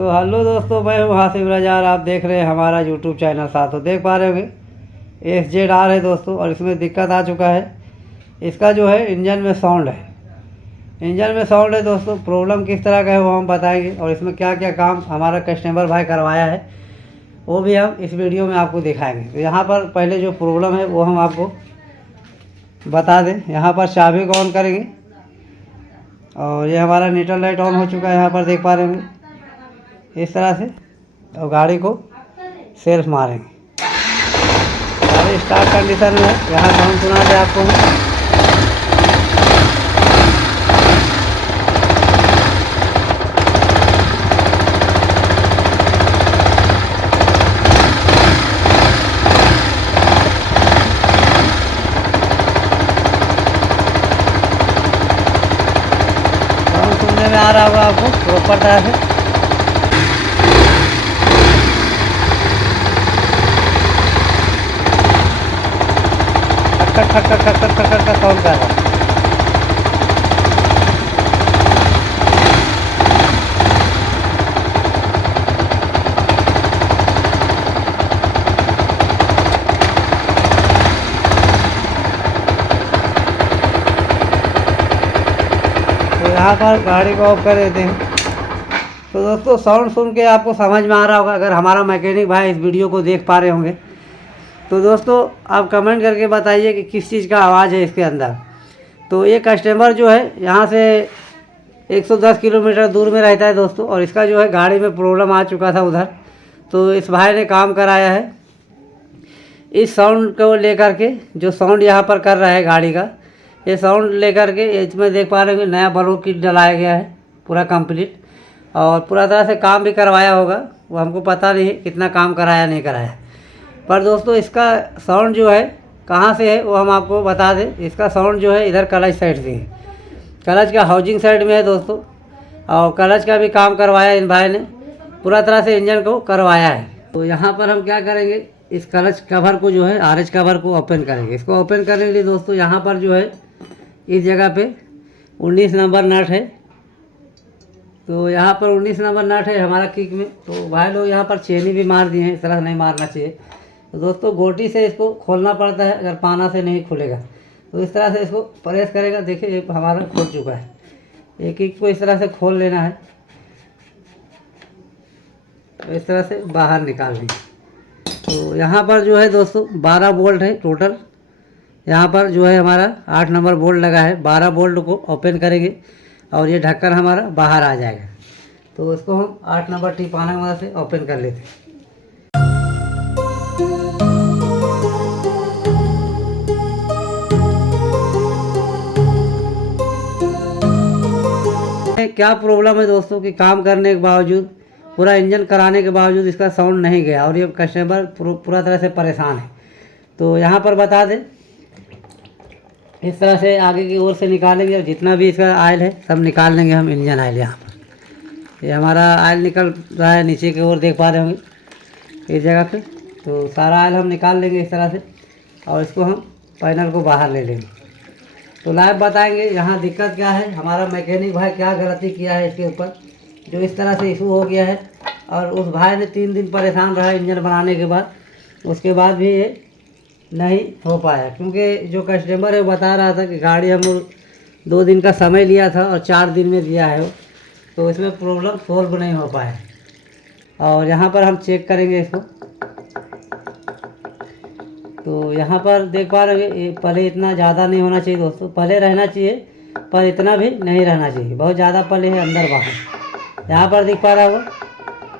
तो हेलो दोस्तों, मैं हूँ हासिफ रजा और आप देख रहे हैं हमारा यूट्यूब चैनल। साथ तो देख पा रहे होंगे SZ-R है दोस्तों, और इसमें दिक्कत आ चुका है। इसका जो है इंजन में साउंड है दोस्तों। प्रॉब्लम किस तरह का है वो हम बताएंगे, और इसमें क्या क्या काम हमारा कस्टमर भाई करवाया है वो भी हम इस वीडियो में आपको दिखाएंगे। तो यहाँ पर पहले जो प्रॉब्लम है वो हम आपको बता दें। यहाँ पर चाबी को ऑन करेंगे और ये हमारा न्यूट्रल लाइट ऑन हो चुका है, यहाँ पर देख पा रहे होंगे इस तरह से। और गाड़ी को सेल्फ मारेंगे, गाड़ी स्टार्ट कंडीशन में है। यहाँ साउंड सुना दे आपको। साउंड सुनने में आ रहा होगा आपको प्रॉपर तरह से। खट खट खट खट खट खट का साउंड कर रहा है। तो यहाँ पर गाड़ी को ऑफ कर देते हैं। तो दोस्तों साउंड सुन के आपको समझ में आ रहा होगा, अगर हमारा मैकेनिक भाई इस वीडियो को देख पा रहे होंगे तो दोस्तों आप कमेंट करके बताइए कि किस चीज़ का आवाज़ है इसके अंदर। तो ये कस्टमर जो है यहाँ से 110 किलोमीटर दूर में रहता है दोस्तों, और इसका जो है गाड़ी में प्रॉब्लम आ चुका था उधर। तो इस भाई ने काम कराया है इस साउंड को लेकर के। जो साउंड यहाँ पर कर रहा है गाड़ी का, ये साउंड लेकर के इसमें देख पा रहे हैं नया बलून किट डलाया गया है पूरा कंप्लीट, और पूरा तरह से काम भी करवाया होगा। वो हमको पता नहीं कितना काम कराया नहीं कराया, पर दोस्तों इसका साउंड जो है कहाँ से है वो हम आपको बता दें। इसका साउंड जो है इधर क्लच साइड से है, क्लच का हाउसिंग साइड में है दोस्तों। और क्लच का भी काम करवाया इन भाई ने, पूरा तरह से इंजन को करवाया है। तो यहाँ पर हम क्या करेंगे, इस क्लच कवर को जो है RH कवर को ओपन करेंगे। इसको ओपन करने के लिए दोस्तों यहाँ पर जो है इस जगह पे 19 नंबर नट है। तो यहाँ पर 19 नंबर नट है हमारा किक में। तो भाई लोग यहाँ पर चेनी भी मार दिए हैं, इस तरह नहीं मारना चाहिए। तो दोस्तों गोटी से इसको खोलना पड़ता है, अगर पाना से नहीं खुलेगा। तो इस तरह से इसको प्रेस करेगा। देखिए ये हमारा खुल चुका है। एक किक को इस तरह से खोल लेना है, तो इस तरह से बाहर निकाल लेंगे। तो यहाँ पर जो है दोस्तों 12 बोल्ट है टोटल। यहाँ पर जो है हमारा 8 नंबर बोल्ट लगा है। 12 बोल्ट को ओपन करेंगे और ये ढक्कन हमारा बाहर आ जाएगा। तो इसको हम 8 नंबर टिपाना की मदद से ओपन कर लेते हैं। क्या प्रॉब्लम है दोस्तों कि काम करने के बावजूद, पूरा इंजन कराने के बावजूद इसका साउंड नहीं गया, और ये कस्टमर पूरा तरह से परेशान है। तो यहाँ पर बता दें इस तरह से आगे की ओर से निकालेंगे, और जितना भी इसका आयल है सब निकाल लेंगे हम। इंजन आयल यहाँ पर ये हमारा आयल निकल रहा है, नीचे की ओर देख पा रहे होंगे इस जगह पे। तो सारा आयल हम निकाल लेंगे इस तरह से, और इसको हम पैनल को बाहर ले लेंगे। तो लाइव बताएंगे यहाँ दिक्कत क्या है, हमारा मैकेनिक भाई क्या गलती किया है इसके ऊपर, जो इस तरह से इशू हो गया है। और उस भाई ने 3 दिन परेशान रहा इंजन बनाने के बाद, उसके बाद भी ये नहीं हो पाया। क्योंकि जो कस्टमर है वो बता रहा था कि गाड़ी हम 2 दिन का समय लिया था और 4 दिन में दिया है वो, तो इसमें प्रॉब्लम सोल्व नहीं हो पाया। और यहाँ पर हम चेक करेंगे इसको। तो यहाँ पर देख पा रहे हैं पले इतना ज़्यादा नहीं होना चाहिए दोस्तों, पले रहना चाहिए पर इतना भी नहीं रहना चाहिए। बहुत ज़्यादा पले है अंदर बाहर, यहाँ पर दिख पा रहा होगा।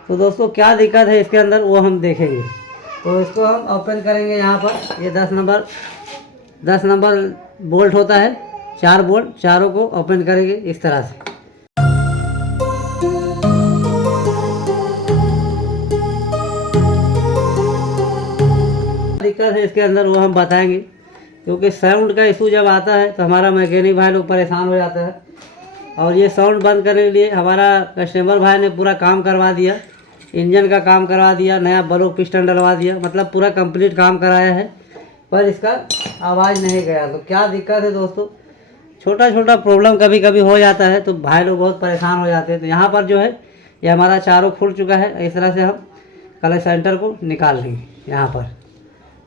तो दोस्तों क्या दिक्कत है इसके अंदर वो हम देखेंगे। तो इसको हम ओपन करेंगे। यहाँ पर ये 10 नंबर बोल्ट होता है, 4 बोल्ट, चारों को ओपन करेंगे इस तरह से। दिक्कत है इसके अंदर वो हम बताएंगे, क्योंकि साउंड का इशू जब आता है तो हमारा मैकेनिक भाई लोग परेशान हो जाता है। और ये साउंड बंद करने के लिए हमारा कस्टमर भाई ने पूरा काम करवा दिया, इंजन का काम करवा दिया, नया ब्लोक पिस्टन डलवा दिया, मतलब पूरा कंप्लीट काम कराया है, पर इसका आवाज़ नहीं गया। तो क्या दिक्कत है दोस्तों, छोटा छोटा प्रॉब्लम कभी कभी हो जाता है, तो भाई लोग बहुत परेशान हो जाते हैं। तो यहाँ पर जो है ये हमारा चारों खुल चुका है। इस तरह से हम क्लच सेंटर को निकाल लेंगे। यहाँ पर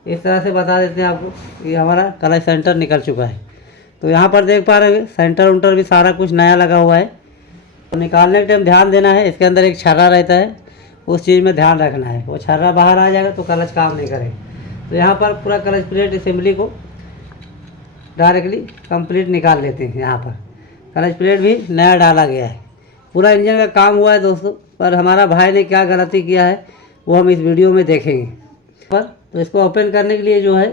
इस तरह से बता देते हैं आपको, ये हमारा क्लच सेंटर निकल चुका है। तो यहाँ पर देख पा रहे हैं सेंटर उंटर भी सारा कुछ नया लगा हुआ है। तो निकालने के टाइम ध्यान देना है, इसके अंदर एक छर्रा रहता है, उस चीज़ में ध्यान रखना है। वो छर्रा बाहर आ जाएगा तो क्लच काम नहीं करेगा। तो यहाँ पर पूरा क्लच प्लेट असेंबली को डायरेक्टली कंप्लीट निकाल लेते हैं। यहाँ पर क्लच प्लेट भी नया डाला गया है, पूरा इंजन का काम हुआ है दोस्तों। पर हमारा भाई ने क्या गलती किया है वो हम इस वीडियो में देखेंगे। पर तो इसको ओपन करने के लिए जो है,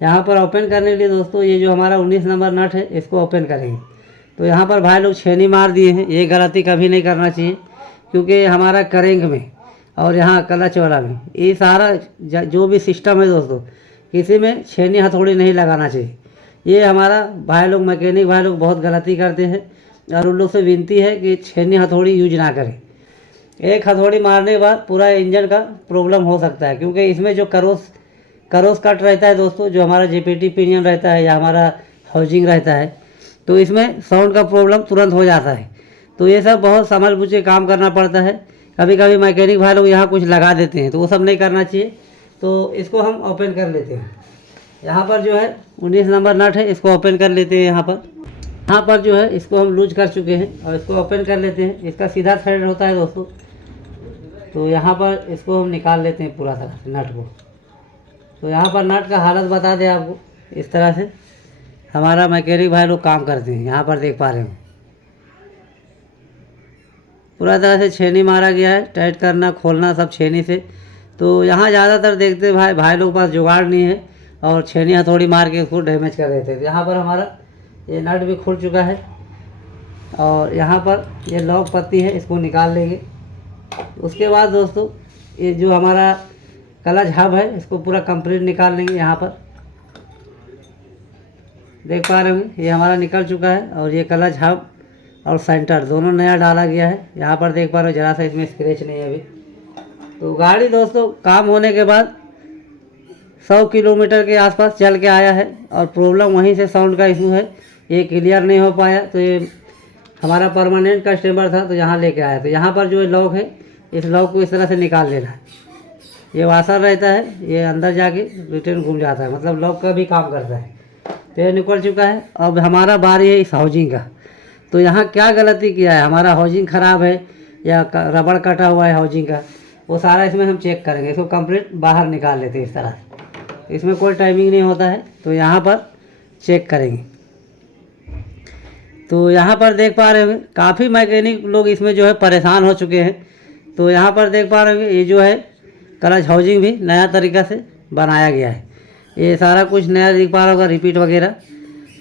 यहाँ पर ओपन करने के लिए दोस्तों ये जो हमारा 19 नंबर नट है इसको ओपन करेंगे। तो यहाँ पर भाई लोग छेनी मार दिए हैं। ये गलती कभी नहीं करना चाहिए, क्योंकि हमारा करेंग में और यहाँ क्लच वाला में ये सारा जो भी सिस्टम है दोस्तों, किसी में छेनी हथौड़ी नहीं लगाना चाहिए। ये हमारा भाई लोग मैकेनिक भाई लोग बहुत गलती करते हैं, और उन लोग से विनती है कि छेनी हथौड़ी यूज ना करें। एक हथौड़ी मारने के बाद पूरा इंजन का प्रॉब्लम हो सकता है, क्योंकि इसमें जो करोस कट रहता है दोस्तों, जो हमारा जेपीटी पिनियन रहता है या हमारा हाउसिंग रहता है, तो इसमें साउंड का प्रॉब्लम तुरंत हो जाता है। तो ये सब बहुत समझ बूझ के काम करना पड़ता है। कभी कभी मैकेनिक भाई लोग यहाँ कुछ लगा देते हैं, तो वो सब नहीं करना चाहिए। तो इसको हम ओपन कर लेते हैं। यहाँ पर जो है 19 नंबर नट है, इसको ओपन कर लेते हैं। यहाँ पर जो है इसको हम लूज कर चुके हैं और इसको ओपन कर लेते हैं। इसका सीधा थ्रेड होता है दोस्तों, तो यहाँ पर इसको हम निकाल लेते हैं पूरा तरह से नट को। तो यहाँ पर नट का हालत बता दें आपको, इस तरह से हमारा मैकेनिक भाई लोग काम करते हैं। यहाँ पर देख पा रहे हो पूरा तरह से छेनी मारा गया है, टाइट करना खोलना सब छेनी से। तो यहाँ ज़्यादातर देखते भाई लोग पास जुगाड़ नहीं है और छेनी हथौड़ी मार के उसको डैमेज कर देते हैं। यहाँ पर हमारा ये नट भी खुल चुका है और यहाँ पर ये लॉक पत्ती है, इसको निकाल लेंगे। उसके बाद दोस्तों ये जो हमारा क्लच हब है इसको पूरा कंप्लीट निकाल लेंगे। यहाँ पर देख पा रहे होंगे ये हमारा निकल चुका है, और ये क्लच हब और सेंटर दोनों नया डाला गया है। यहाँ पर देख पा रहे हो जरा सा इसमें स्क्रैच नहीं है अभी। तो गाड़ी दोस्तों काम होने के बाद 100 किलोमीटर के आसपास चल के आया है, और प्रॉब्लम वहीं से साउंड का इशू है, ये क्लियर नहीं हो पाया। तो ये हमारा परमानेंट कस्टमर था तो यहाँ लेके आया। तो यहाँ पर जो लॉक है इस लॉक को इस तरह से निकाल लेना है। ये वाशर रहता है, ये अंदर जाके रिटर्न घूम जाता है, मतलब लॉक का भी काम करता है। तो ये निकल चुका है। अब हमारा बारी है इस हाउसिंग का। तो यहाँ क्या गलती किया है, हमारा हाउसिंग ख़राब है या रबड़ कटा हुआ है हाउसिंग का, वो सारा इसमें हम चेक करेंगे। इसको कंप्लीट बाहर निकाल लेते हैं इस तरह से, इसमें कोई टाइमिंग नहीं होता है। तो यहाँ पर चेक करेंगे। तो यहाँ पर देख पा रहे होंगे काफ़ी मैकेनिक लोग इसमें जो है परेशान हो चुके हैं। तो यहाँ पर देख पा रहे होंगे ये जो है क्लच हाउसिंग भी नया तरीक़ा से बनाया गया है। ये सारा कुछ नया दिख पा रहा होगा, रिपीट वगैरह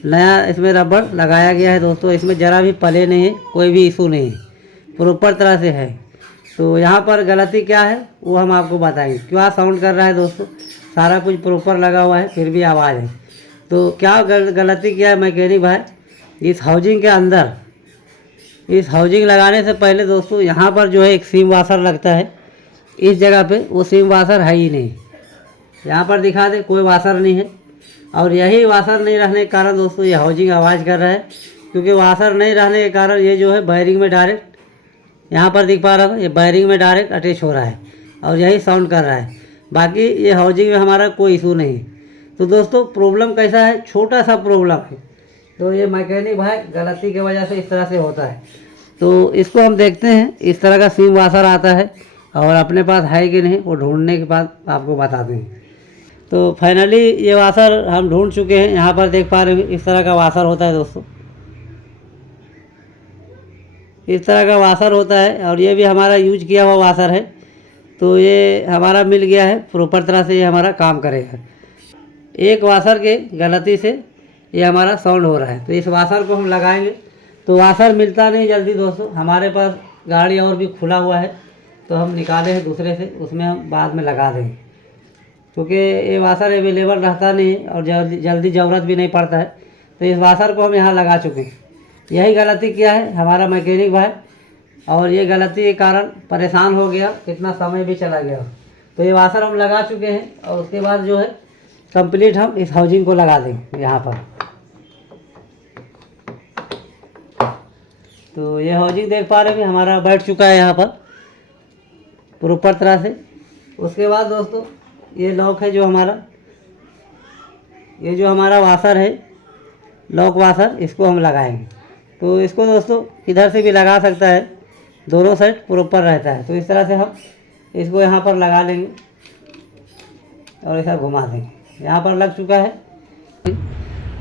नया इसमें रबड़ लगाया गया है दोस्तों। इसमें ज़रा भी पले नहीं है, कोई भी इशू नहीं है, प्रॉपर तरह से है। तो यहाँ पर गलती क्या है वो हम आपको बताएंगे। क्या साउंड कर रहा है दोस्तों, सारा कुछ प्रॉपर लगा हुआ है फिर भी आवाज़ है। तो क्या गलती किया है मैकेनिक भाई, इस हाउसिंग के अंदर, इस हाउसिंग लगाने से पहले दोस्तों यहाँ पर जो है एक सीम वाशर लगता है, इस जगह पे वो सीम वाशर है ही नहीं। यहाँ पर दिखा दे कोई वाशर नहीं है, और यही वाशर नहीं रहने के कारण दोस्तों ये हाउसिंग आवाज़ कर रहा है। क्योंकि वाशर नहीं रहने के कारण ये जो है वायरिंग में डायरेक्ट, यहाँ पर दिख पा रहा है ये वायरिंग में डायरेक्ट अटैच हो रहा है और यही साउंड कर रहा है। बाकी ये हाउसिंग में हमारा कोई इशू नहीं है। तो दोस्तों प्रॉब्लम कैसा है, छोटा सा प्रॉब्लम है। तो ये मैकेनिक भाई गलती की वजह से इस तरह से होता है। तो इसको हम देखते हैं, इस तरह का सीम वाशर आता है और अपने पास है कि नहीं वो ढूंढने के बाद आपको बताते हैं। तो फाइनली ये वाशर हम ढूंढ चुके हैं। यहाँ पर देख पा रहे हैं इस तरह का वाशर होता है दोस्तों, इस तरह का वाशर होता है, और ये भी हमारा यूज किया हुआ वाशर है। तो ये हमारा मिल गया है, प्रॉपर तरह से ये हमारा काम करेगा। एक वाशर के गलती से ये हमारा साउंड हो रहा है। तो इस वाशर को हम लगाएंगे। तो वाशर मिलता नहीं जल्दी दोस्तों, हमारे पास गाड़ी और भी खुला हुआ है तो हम निकाले हैं दूसरे से, उसमें हम बाद में लगा देंगे। क्योंकि ये वाशर अवेलेबल रहता नहीं और जल्दी ज़रूरत भी नहीं पड़ता है। तो इस वाशर को हम यहाँ लगा चुके हैं। यही गलती किया है हमारा मैकेनिक भाई, और ये गलती के कारण परेशान हो गया, कितना समय भी चला गया। तो ये वाशर हम लगा चुके हैं, और उसके बाद जो है कंप्लीट हम इस हाउसिंग को लगा देंगे यहाँ पर। तो ये हाउसिंग देख पा रहे हैं हमारा बैठ चुका है यहाँ पर प्रॉपर तरह से। उसके बाद दोस्तों ये लॉक है जो हमारा, ये जो हमारा वाशर है लॉक वाशर, इसको हम लगाएंगे। तो इसको दोस्तों इधर से भी लगा सकता है, दोनों साइड प्रॉपर रहता है। तो इस तरह से हम इसको यहाँ पर लगा लेंगे और ऐसा घुमा देंगे। यहाँ पर लग चुका है।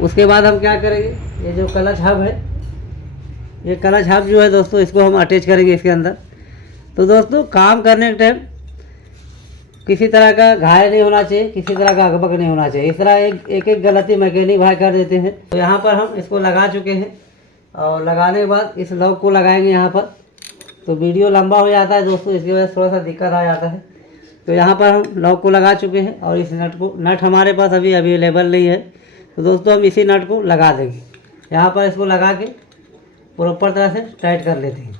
उसके बाद हम क्या करेंगे, ये जो क्लच हब है, ये क्लच हब जो है दोस्तों इसको हम अटैच करेंगे इसके अंदर। तो दोस्तों काम करने के टाइम किसी तरह का घायल नहीं होना चाहिए, किसी तरह का अकबक नहीं होना चाहिए। इस तरह एक गलती मैकेनिक भाई कर देते हैं। तो यहाँ पर हम इसको लगा चुके हैं और लगाने के बाद इस लॉक को लगाएंगे यहाँ पर। तो वीडियो लंबा हो जाता है दोस्तों, इसकी वजह से थोड़ा सा दिक्कत आ जाता है। तो यहाँ पर हम लॉक को लगा चुके हैं और इस नट हमारे पास अभी अवेलेबल नहीं है। तो दोस्तों हम इसी नट को लगा देंगे। यहाँ पर इसको लगा के प्रॉपर तरह से टाइट कर लेते हैं।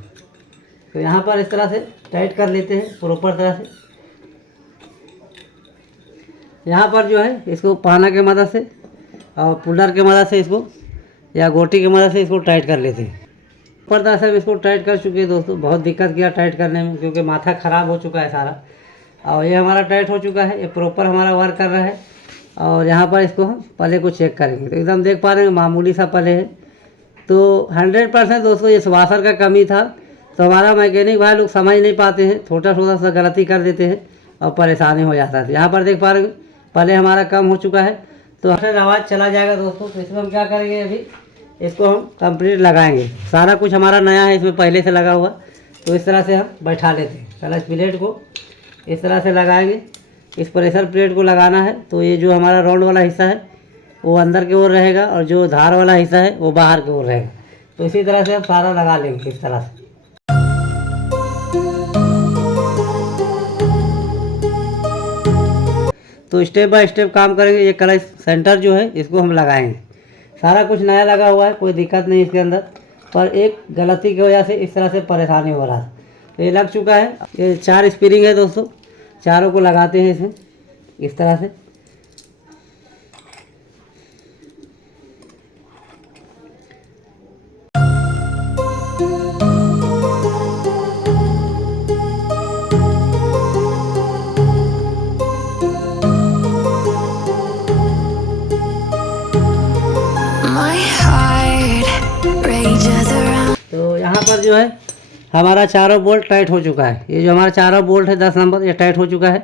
तो यहाँ पर इस तरह से टाइट कर लेते हैं प्रॉपर तरह से। यहाँ पर जो है इसको पाना के मदद से और पुलर के मदद से इसको या गोटी की मदद से इसको टाइट कर लेते हैं। प्रॉपर तरह से हम इसको टाइट कर चुके हैं दोस्तों। बहुत दिक्कत किया टाइट करने में क्योंकि माथा ख़राब हो चुका है सारा। और ये हमारा टाइट हो चुका है, ये प्रॉपर हमारा वर्क कर रहा है। और यहाँ पर इसको हम पले को चेक करेंगे। तो एकदम देख पा रहे हैं मामूली सा पले है। तो 100% दोस्तों इस वाशर का कमी था। तो हमारा मैकेनिक भाई लोग समझ नहीं पाते हैं, छोटा सा गलती कर देते हैं और परेशानी हो जाता है। यहाँ पर देख पा रहे हैं पहले हमारा कम हो चुका है। तो फिर आवाज़ चला जाएगा दोस्तों। तो इसमें हम क्या करेंगे, अभी इसको हम कंप्लीट लगाएंगे। सारा कुछ हमारा नया है, इसमें पहले से लगा हुआ। तो इस तरह से हम बैठा लेते हैं। क्लच प्लेट को इस तरह से लगाएंगे। इस प्रेशर प्लेट को लगाना है। तो ये जो हमारा राउंड वाला हिस्सा है वो अंदर की ओर रहेगा और जो धार वाला हिस्सा है वो बाहर की ओर रहेगा। तो इसी तरह से हम सारा लगा लेंगे इस तरह से। तो स्टेप बाय स्टेप काम करेंगे। ये क्लच सेंटर जो है इसको हम लगाएंगे। सारा कुछ नया लगा हुआ है, कोई दिक्कत नहीं इसके अंदर, पर एक गलती की वजह से इस तरह से परेशानी हो रहा है। तो ये लग चुका है। ये 4 स्प्रिंग है दोस्तों, चारों को लगाते हैं इसमें इस तरह से। तो यहाँ पर जो है हमारा चारों बोल्ट टाइट हो चुका है। ये जो हमारा चारों बोल्ट है 10 नंबर, ये टाइट हो चुका है।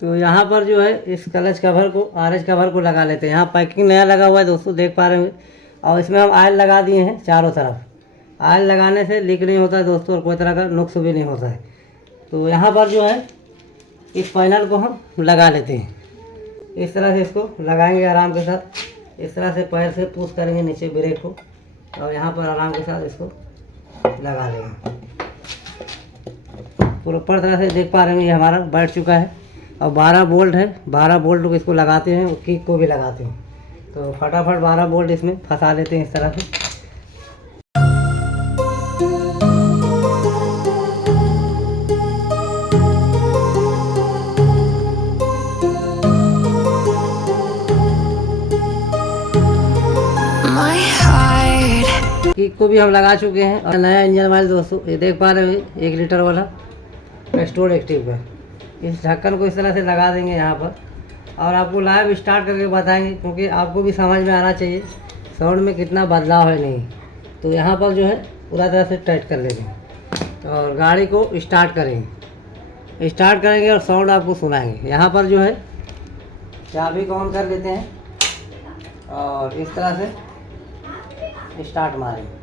तो यहाँ पर जो है इस क्लच कवर को, आरएच कवर को लगा लेते हैं। यहाँ पैकिंग नया लगा हुआ है दोस्तों, देख पा रहे हैं। और इसमें हम ऑयल लगा दिए हैं चारों तरफ। ऑयल लगाने से लीक नहीं होता है दोस्तों और कोई तरह का नुक्स भी नहीं होता है। तो यहाँ पर जो है इस पैनल को हम लगा लेते हैं। इस तरह से इसको लगाएंगे आराम के साथ। इस तरह से पैर से पुश करेंगे नीचे ब्रेक को और यहाँ पर आराम के साथ इसको लगा लेंगे। प्रॉपर तरह से देख पा रहे हैं ये हमारा बैठ चुका है। और 12 बोल्ट है, 12 बोल्ट को इसको लगाते हैं और किक को भी लगाते हैं। तो फटाफट 12 बोल्ट इसमें फंसा लेते हैं इस तरह से। किक को भी हम लगा चुके हैं। और नया इंजन ऑयल दोस्तों ये देख पा रहे हैं 1 लीटर वाला कैस्ट्रोल एक्टिव का। इस ढक्कन को इस तरह से लगा देंगे यहाँ पर और आपको लाइव स्टार्ट करके बताएंगे क्योंकि आपको भी समझ में आना चाहिए साउंड में कितना बदलाव है नहीं। तो यहाँ पर जो है पूरा तरह से टाइट कर लेंगे और गाड़ी को स्टार्ट करेंगे और साउंड आपको सुनाएंगे। यहाँ पर जो है चाबी को ऑन कर लेते हैं और इस तरह से स्टार्ट मारेंगे।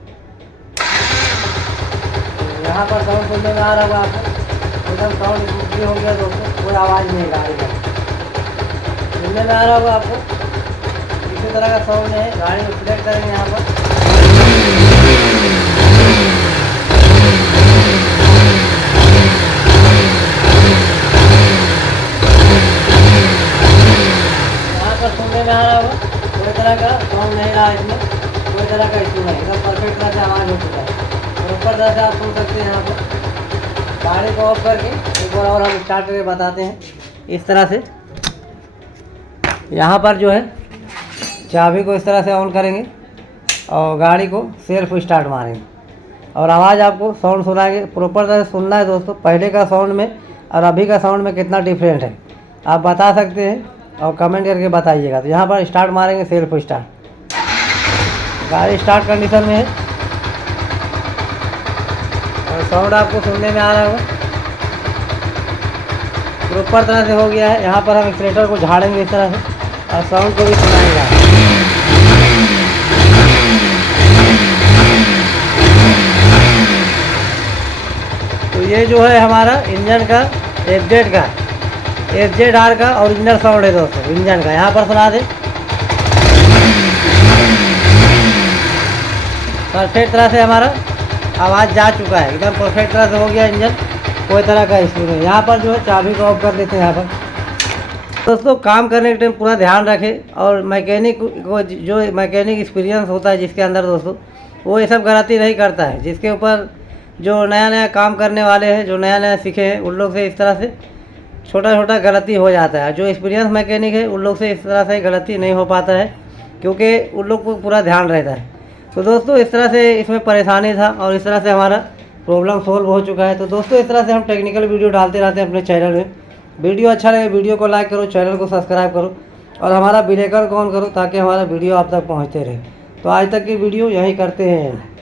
तो यहाँ पर साउंड सुनने में आ रहा होगा आपको, एकदम साउंड हो गया दोस्तों, कोई आवाज़ नहीं गाड़ी का सुनने में आ रहा होगा आपको। किसी तरह का साउंड है। गाड़ी को सिलेक्ट करेंगे यहाँ पर। यहाँ पर सुनने में आ रहा होगा, कोई तरह का साउंड नहीं रहा इसमें, कोई तरह का इशू नहीं, एकदम परफेक्ट तरह से आवाज़ हो चुका है। प्रॉपर तरह से आप सुन सकते हैं। यहाँ पर गाड़ी को ऑफ करके एक बार और हम स्टार्ट करके बताते हैं इस तरह से। यहाँ पर जो है चाबी को इस तरह से ऑन करेंगे और गाड़ी को सेल्फ स्टार्ट मारेंगे। और आवाज़ आपको साउंड सुनाएंगे, प्रॉपर तरह से सुनना है दोस्तों। पहले का साउंड में और अभी का साउंड में कितना डिफरेंट है आप बता सकते हैं और कमेंट करके बताइएगा। तो यहाँ पर स्टार्ट मारेंगे, सेल्फ स्टार्ट, गाड़ी स्टार्ट कंडीशन में है और साउंड आपको सुनने में आ रहा होगा, प्रॉपर तरह से हो गया है। यहाँ पर हम एक्सीलेटर को झाड़ेंगे इस तरह से और साउंड को भी सुनाएंगे। तो ये जो है हमारा इंजन का FZR का ओरिजिनल साउंड है दोस्तों, इंजन का। यहाँ पर सुना दे, परफेक्ट तरह से हमारा आवाज़ जा चुका है, एकदम परफेक्ट तरह से हो गया इंजन, कोई तरह का इशू नहीं। यहाँ पर जो है चाबी को ऑफ कर देते हैं। यहाँ पर दोस्तों काम करने के टाइम पूरा ध्यान रखें और मैकेनिक को, जो मैकेनिक एक्सपीरियंस होता है जिसके अंदर दोस्तों, वो ये सब गलती नहीं करता है। जिसके ऊपर जो नया नया काम करने वाले हैं, जो नया नया सीखे हैं, उन लोग से इस तरह से छोटा छोटा गलती हो जाता है। जो एक्सपीरियंस मैकेनिक है उन लोग से इस तरह से गलती नहीं हो पाता है, क्योंकि उन लोग को पूरा ध्यान रहता है। तो दोस्तों इस तरह से इसमें परेशानी था और इस तरह से हमारा प्रॉब्लम सोल्व हो चुका है। तो दोस्तों इस तरह से हम टेक्निकल वीडियो डालते रहते हैं अपने चैनल में। वीडियो अच्छा लगे वीडियो को लाइक करो, चैनल को सब्सक्राइब करो और हमारा बेल आइकन को ऑन करो ताकि हमारा वीडियो आप तक पहुँचते रहे। तो आज तक की वीडियो यहीं करते हैं।